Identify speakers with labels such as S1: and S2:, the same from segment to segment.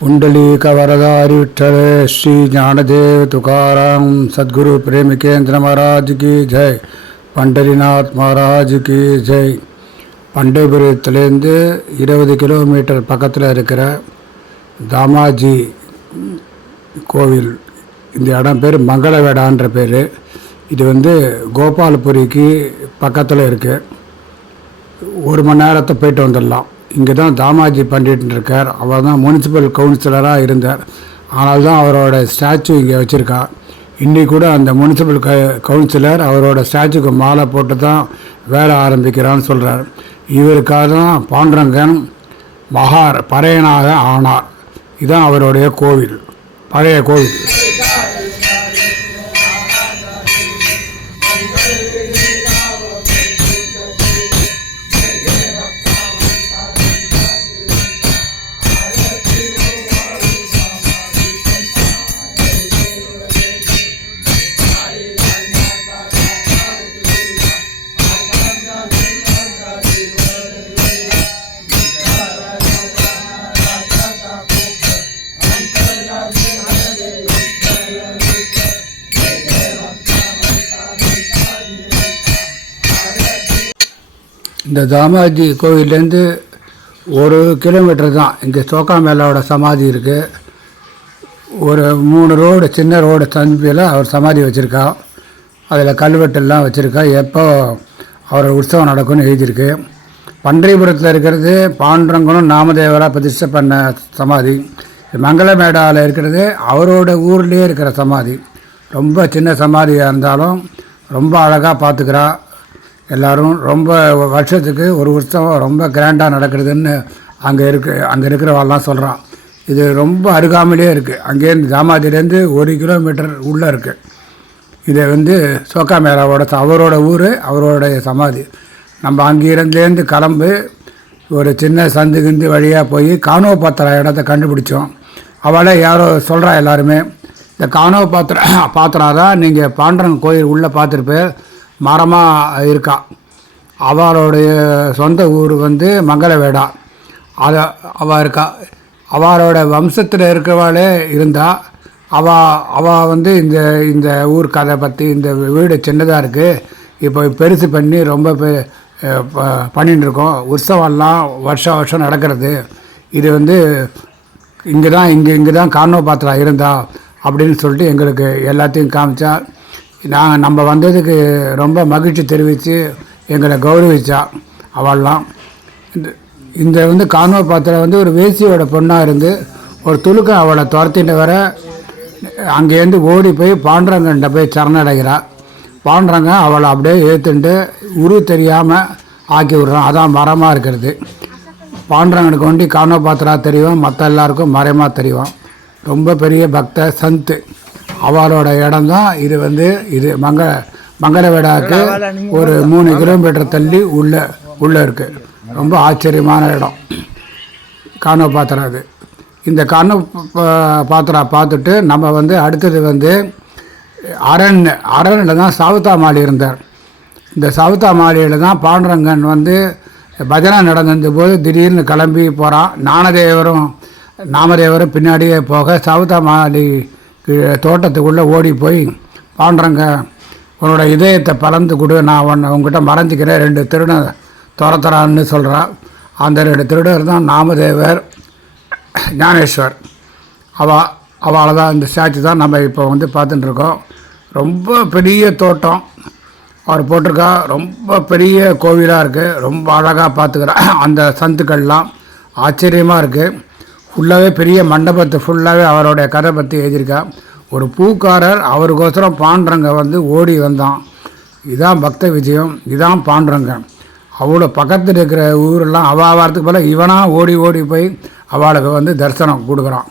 S1: पुंडलीक वरदारी विठ्ठल श्री ज्ञानदेव तुकाराम सद्गुरु प्रेमिकेंद्र महाराज की जय பண்டரிநாத் மகாராஜ் கி ஜெய் பண்டைபுரத்துலேருந்து இருபது கிலோமீட்டர் பக்கத்தில் இருக்கிற தாமாஜி கோவில் இந்த இடம் பேர் மங்களவேடான்ற பேர் இது வந்து கோபாலபுரிக்கு பக்கத்தில் இருக்குது ஒரு மணி நேரத்தை போயிட்டு வந்துடலாம் இங்கே தான் தாமாஜி பண்டிட்னு இருக்கார். அவர் தான் முனிசிபல் கவுன்சிலராக இருந்தார். ஆனால் தான் அவரோட ஸ்டாச்சு இங்கே வச்சுருக்கா. இன்றைக்கி கூட அந்த முனிசிபல் க கவுன்சிலர் அவரோட ஸ்டாச்சுக்கு மாலை போட்டு தான் வேலை ஆரம்பிக்கிறான்னு சொல்கிறார் இவருக்காக தான் பாண்டரங்கன் மகார் பறையனாக ஆனார். இதுதான் அவருடைய கோவில் பழைய கோவில். இந்த தாமாஜி கோவிலேருந்து ஒரு கிலோமீட்டர் தான். இங்கே சோக்கா மேலாவோட சமாதி இருக்குது ஒரு மூணு ரோடு சின்ன ரோடு சந்திப்பில் அவர் சமாதி வச்சுருக்கா. அதில் கல்வெட்டெல்லாம் வச்சுருக்கா. எப்போ அவர் உற்சவம் நடக்கும்னு எழுதியிருக்கு. பன்றிபுரத்தில் இருக்கிறது பாண்டரங்கனும் நாமதேவராக பிரதிஷ்டை பண்ண சமாதி. மங்களமேடாவில் இருக்கிறது அவரோட ஊர்லேயே இருக்கிற சமாதி. ரொம்ப சின்ன சமாதியாக இருந்தாலும் ரொம்ப அழகாக பார்த்துக்கிறா. எல்லாரும் ரொம்ப வருஷத்துக்கு ஒரு உற்சவம் ரொம்ப கிராண்டாக நடக்கிறதுன்னு அங்கே இருக்கு அங்கே இருக்கிறவெல்லாம் சொல்கிறான் இது ரொம்ப அருகாமலே இருக்குது அங்கேருந்து தாமாதிலேருந்து ஒரு கிலோமீட்டர் உள்ளே இருக்குது இதை வந்து சோக்கா மேலாவோட அவரோட ஊர் அவரோடைய சமாதி. நம்ம அங்கேருந்தேருந்து கிளம்பு ஒரு சின்ன சந்து கிந்து வழியாக போய் காணோ பாத்திர இடத்த கண்டுபிடிச்சோம். அவளை யாரோ சொல்கிறா எல்லாருமே இந்த கானோ பாத்திர பாத்திரா தான் நீங்கள் பாண்டரன் கோயில் உள்ளே பார்த்துருப்பேன் மரமாக இருக்கா. அவளுடைய சொந்த ஊர் வந்து மங்களவேடா. அதை அவள் இருக்கா. அவளோட வம்சத்தில் இருக்கிறவாளே இருந்தா அவ அவள் வந்து இந்த இந்த ஊர் கதை பற்றி இந்த வீடு சின்னதாக இருக்குது இப்போ பெருசு பண்ணி ரொம்ப பெ ப- இருக்கோம் உற்சவம்லாம் வருஷம் வருஷம் நடக்கிறது. இது வந்து இங்கே தான் இங்கே இங்கே தான் கார்னோ பாத்திரம் இருந்தா அப்படின்னு சொல்லிட்டு எங்களுக்கு எல்லாத்தையும் காமிச்சா நாங்கள் நம்ம வந்ததுக்கு ரொம்ப மகிழ்ச்சி தெரிவித்து எங்களை கௌரவிச்சா அவள்லாம். இந்த இந்த வந்து காணுவ பாத்திரம் வந்து ஒரு வேசியோட பொண்ணாக இருந்து ஒரு துளுக்க அவளை துரத்திட்டு வர அங்கேருந்து ஓடி போய் பாண்டரங்கன்ட்ட போய் சரணடைகிறாள் பாண்டரங்க அவளை அப்படியே ஏற்றுண்டு உரு தெரியாமல் ஆக்கி விட்றான் அதான் மரமாக இருக்கிறது. பாண்டரங்கனுக்கு ஒண்டி காணோ பாத்திரா தெரியும் மற்ற எல்லாருக்கும் மறைமாக தெரியும். ரொம்ப பெரிய பக்த சந்து அவளோட இடம் தான் இது வந்து இது மங்க மங்களவேடாவுக்கு ஒரு மூணு கிலோமீட்டர் தள்ளி உள்ள உள்ளே இருக்குது ரொம்ப ஆச்சரியமான இடம். காணோ பாத்திரம் அது. இந்த காணோ பா- பார்த்துட்டு நம்ம வந்து அடுத்தது வந்து அரண் அரணில் தான் சாவுத்தா மாலி இருந்தார். இந்த சவுத்தா மாளியில் தான் பாண்டரங்கன் வந்து பஜனை நடந்த போது திடீர்னு கிளம்பி போகிறான் ஞானதேவரும் நாமதேவரும் பின்னாடியே போக சவுத்தா மாலி தோட்டத்துக்குள்ளே ஓடி போய் பாண்டுரங்க உன்னோட இதயத்தை பலந்து கொடு. நான் உன்னை உங்ககிட்ட மறைஞ்சிக்கிறேன். ரெண்டு திருடன் துரத்துறான்னு சொல்கிறான் அந்த ரெண்டு திருடர் தான் நாமதேவர் ஞானேஸ்வர். அவ அவளை தான் இந்த ஸ்டாச்சு தான் நம்ம இப்போ வந்து பார்த்துட்டுருக்கோம். ரொம்ப பெரிய தோட்டம். அவர் போட்டிருக்கா. ரொம்ப பெரிய கோவிலாக இருக்குது ரொம்ப அழகாக பார்த்துக்கிறா. அந்த சந்துக்கள்லாம் ஆச்சரியமாக இருக்குது ஃபுல்லாகவே பெரிய மண்டபத்தை ஃபுல்லாகவே அவருடைய கதை பற்றி எழுதியிருக்கா. ஒரு பூக்காரர் அவருக்கோசரம் பாண்டுறங்க வந்து ஓடி வந்தான். இதான் பக்த விஜயம் இதான் பாண்டுறங்க அவ்வளோ பக்கத்தில் இருக்கிற ஊரெல்லாம் அவ வாரத்துக்கு போல இவனாக ஓடி ஓடி போய் அவளுக்கு வந்து தரிசனம் கொடுக்குறான்.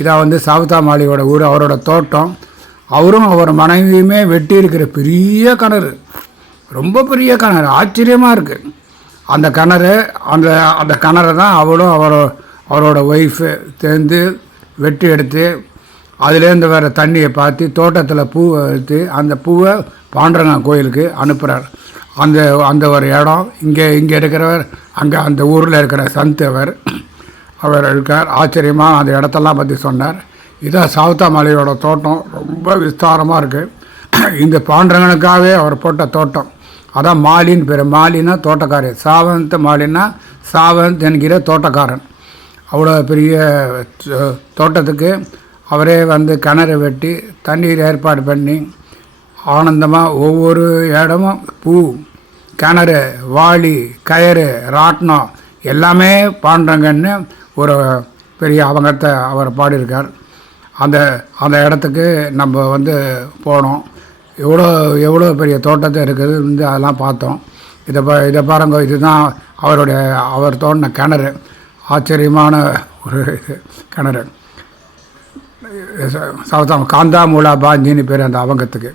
S1: இதான் வந்து சாவுத்தா மாளிகையோட ஊர் அவரோட தோட்டம். அவரும் அவர் மனைவியுமே வெட்டி இருக்கிற பெரிய கிணறு. ரொம்ப பெரிய கிணறு ஆச்சரியமாக இருக்குது அந்த கிணறு அந்த அந்த கிணறு தான் அவளும் அவரோட அவரோட ஒய்ஃபு சேர்ந்து வெட்டி எடுத்து அதுலேருந்து வர தண்ணியை பார்த்து தோட்டத்தில் பூவை எடுத்து அந்த பூவை பாண்டரங்க கோயிலுக்கு அனுப்புகிறார் அந்த அந்த ஒரு இடம் இங்கே இங்கே இருக்கிறவர் அங்கே அந்த ஊரில் இருக்கிற சந்தவர் அவர் இருக்கார். ஆச்சரியமாக அந்த இடத்தெல்லாம் பற்றி சொன்னார். இதான் சவுத்தா மலையோட தோட்டம் ரொம்ப விஸ்தாரமாக இருக்குது இந்த பாண்டரங்கனுக்காகவே அவர் போட்ட தோட்டம். அதான் மாலின்னு பேர். மாலின்னா தோட்டக்காரர். சாவந்த் மாலின்னா சாவந்த் என்கிற தோட்டக்காரன். அவ்வளோ பெரிய தோட்டத்துக்கு அவரே வந்து கிணறு வெட்டி தண்ணீர் ஏற்பாடு பண்ணி ஆனந்தமாக ஒவ்வொரு இடமும் பூ கிணறு வாளி கயிறு ராட்டினம் எல்லாமே பாண்டங்கன்னு ஒரு பெரிய அவங்கத்தை அவர் பாடியிருக்கார். அந்த அந்த இடத்துக்கு நம்ம வந்து போனோம். எவ்வளோ எவ்வளோ பெரிய தோட்டத்தை இருக்குது வந்து அதெல்லாம் பார்த்தோம். இதை பா இதை பாருங்க இதுதான் அவருடைய அவர் தோண்டின கிணறு. ஆச்சரியமான ஒரு இது கிணறு. சவுதாம் காந்தாமூலா பாஞ்சின்னு பேர் அந்த அவங்கத்துக்கு.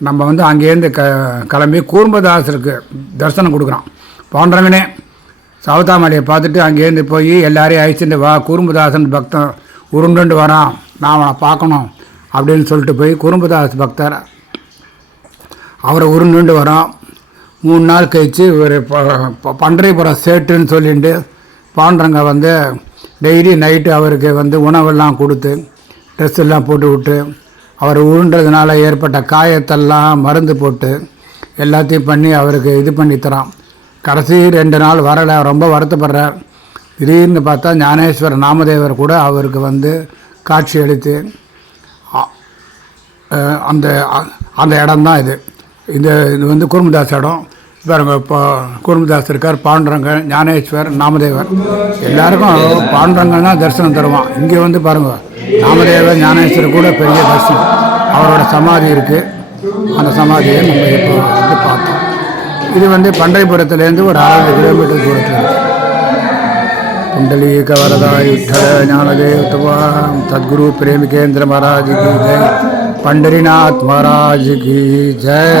S1: நம்ம வந்து அங்கேருந்து க கிளம்பி கூர்மதாசருக்கு தரிசனம் கொடுக்குறான். போன்றவனே சவுதாமலையை பார்த்துட்டு அங்கேருந்து போய் எல்லாரையும் அழிச்சுட்டு வா குறும்புதாசன் பக்தன் உருண்டுண்டு வரான். நான் அவனை பார்க்கணும் அப்படின்னு சொல்லிட்டு போய் குறும்புதாஸ் பக்தர் அவரை உருண்டுண்டு வரோம் மூணு நாள் கழித்து ஒரு ப- ப- பண்டரிபுரம் சேட்டுன்னு சொல்லிட்டு பாண்டரங்க வந்து டெய்லி நைட்டு அவருக்கு வந்து உணவெல்லாம் கொடுத்து ட்ரெஸ் எல்லாம் போட்டு விட்டு அவர் உருண்டதுனால ஏற்பட்ட காயத்தெல்லாம் மருந்து போட்டு எல்லாத்தையும் பண்ணி அவருக்கு இது பண்ணி தரான். கடைசி ரெண்டு நாள் வரலை ரொம்ப வருத்தப்படுறார். திடீர்னு பார்த்தா ஞானேஸ்வர நாமதேவர் கூட அவருக்கு வந்து காட்சி அளித்து அந்த அந்த இடம் தான் இது இந்த இது வந்து குருமதாஸ் இடம். பாருங்க இப்போ குருமதாஸ் இருக்கார் பாண்டுரங்கர் ஞானேஸ்வர் நாமதேவர். எல்லாருக்கும் பாண்டுரங்கன் தான் தரிசனம் தருவான். இங்கே வந்து பாருங்க நாமதேவர் ஞானேஸ்வர் கூட பெரிய தரிசனம். அவரோட சமாதி இருக்குது அந்த சமாதியை நம்ம இப்போ வந்து பார்த்தோம். இது வந்து பண்டைபுரத்துலேருந்து ஒரு அறுபது கிலோமீட்டர் தூரத்தில் குண்டலி கவரதா வரதாய் விட்டல ஞானதேவத்துவா சத்குரு பிரேமிகேந்திர மகாராஜ் கி ஜெய். பண்டரிநாத் மகாராஜ் கி ஜெய்.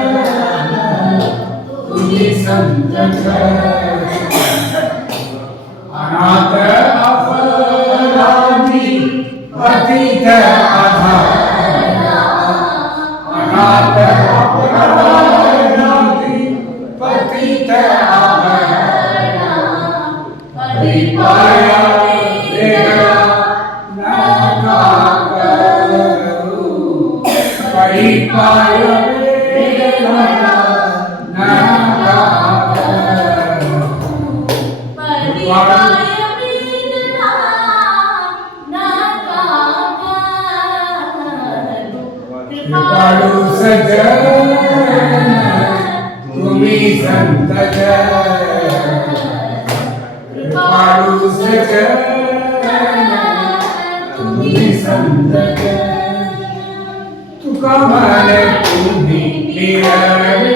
S2: अनाथ अपराधी पतित अधर्म अनाथ अपराधी पतित अधर्म परिपाया कृपाळू सजन तुम्ही संत कृपाळू सजन तुम्ही संत तुका माने तुम्ही निरवियावरी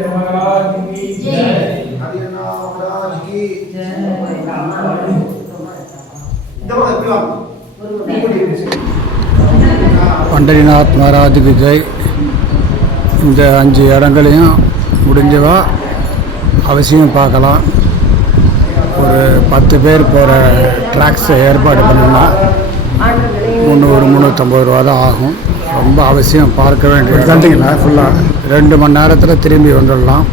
S2: जय
S3: हरिनाम राज की
S1: பண்டரிநாத் மகாராஜுக்கு ஜெய் இந்த அஞ்சு இடங்களையும் முடிஞ்சவா அவசியம் பார்க்கலாம் ஒரு பத்து பேர் போகிற ட்ராக்ஸை ஏற்பாடு பண்ணணும்னா முந்நூறு முந்நூற்றம்பது ரூபா தான் ஆகும் ரொம்ப அவசியம் பார்க்க வேண்டிய தந்தீங்களா ஃபுல்லாக ரெண்டு மணி நேரத்தில் திரும்பி வந்துடலாம்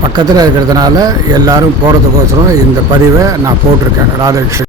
S1: பக்கத்தில் இருக்கிறதுனால எல்லாரும் போகிறதுக்கோசரம் இந்த பதிவை நான் போட்டிருக்கேன். ராதாகிருஷ்ணன்.